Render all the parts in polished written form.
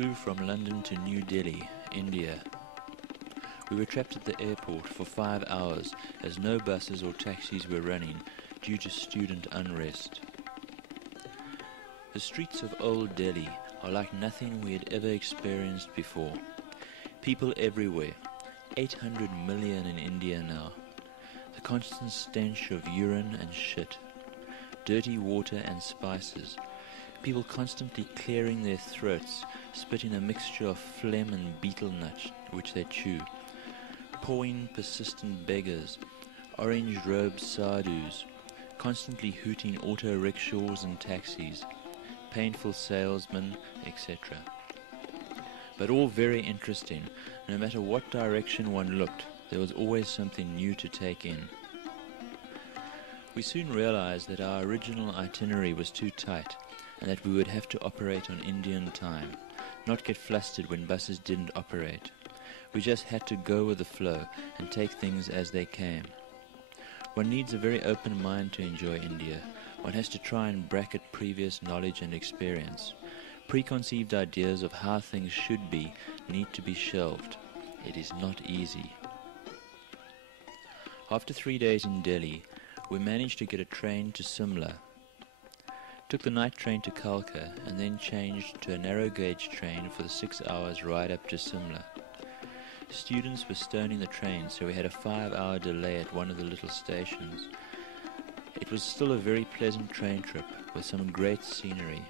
flew from London to New Delhi, India. We were trapped at the airport for 5 hours as no buses or taxis were running due to student unrest. The streets of Old Delhi are like nothing we had ever experienced before. People everywhere, 800 million in India now. The constant stench of urine and shit, dirty water and spices, people constantly clearing their throats, spitting a mixture of phlegm and betel nut which they chew, pawing persistent beggars, orange-robed sadhus, constantly hooting auto rickshaws and taxis, painful salesmen, etc. But all very interesting. No matter what direction one looked, there was always something new to take in. We soon realized that our original itinerary was too tight and that we would have to operate on Indian time, not get flustered when buses didn't operate. We just had to go with the flow and take things as they came. One needs a very open mind to enjoy India. One has to try and bracket previous knowledge and experience. Preconceived ideas of how things should be need to be shelved. It is not easy. After 3 days in Delhi, we managed to get a train to Simla. Took the night train to Kalka and then changed to a narrow gauge train for the 6 hours ride up to Simla. Students were stoning the train, so we had a 5-hour delay at one of the little stations. It was still a very pleasant train trip with some great scenery.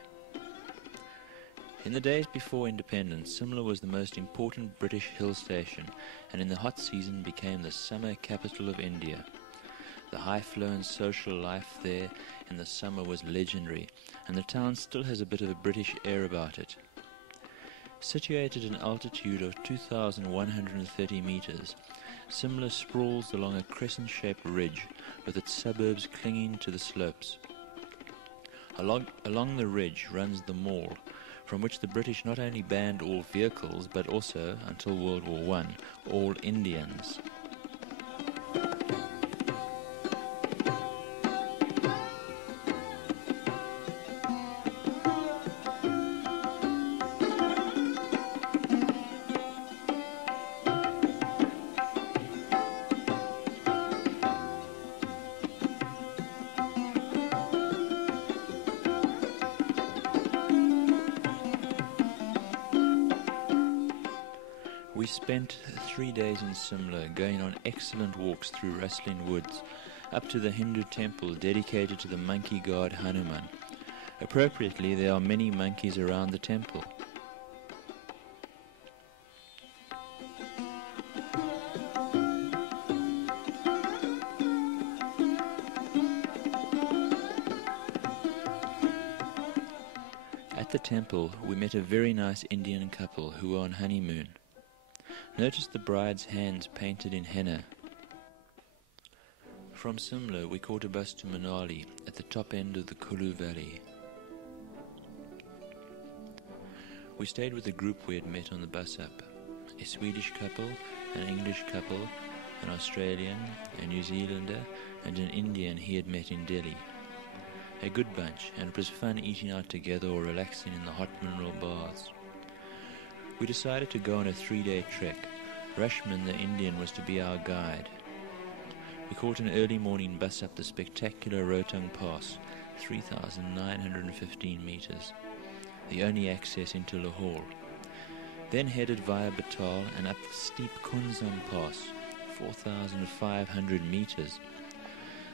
In the days before independence, Simla was the most important British hill station and in the hot season became the summer capital of India. The high flow and social life there in the summer was legendary, and the town still has a bit of a British air about it. Situated at an altitude of 2,130 meters, Simla sprawls along a crescent-shaped ridge with its suburbs clinging to the slopes. Along the ridge runs the Mall, from which the British not only banned all vehicles but also, until World War I, all Indians. We spent 3 days in Simla, going on excellent walks through rustling woods, up to the Hindu temple dedicated to the monkey god Hanuman. Appropriately, there are many monkeys around the temple. At the temple, we met a very nice Indian couple who were on honeymoon. Notice the bride's hands painted in henna. From Simla, we caught a bus to Manali at the top end of the Kulu Valley. We stayed with the group we had met on the bus up. A Swedish couple, an English couple, an Australian, a New Zealander, and an Indian he had met in Delhi. A good bunch, and it was fun eating out together or relaxing in the hot mineral baths. We decided to go on a 3-day trek. Rashman, the Indian, was to be our guide. We caught an early morning bus up the spectacular Rotang Pass, 3,915 meters, the only access into Lahore. Then headed via Batal and up the steep Kunzam Pass, 4,500 meters.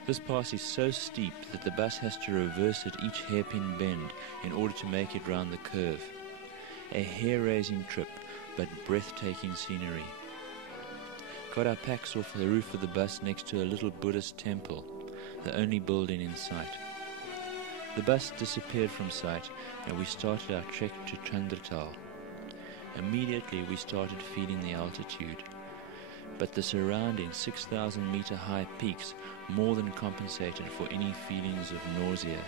This pass is so steep that the bus has to reverse at each hairpin bend in order to make it round the curve. A hair-raising trip, but breathtaking scenery. Got our packs off the roof of the bus next to a little Buddhist temple, the only building in sight. The bus disappeared from sight and we started our trek to Chandratal. Immediately we started feeling the altitude, but the surrounding 6,000 meter high peaks more than compensated for any feelings of nausea.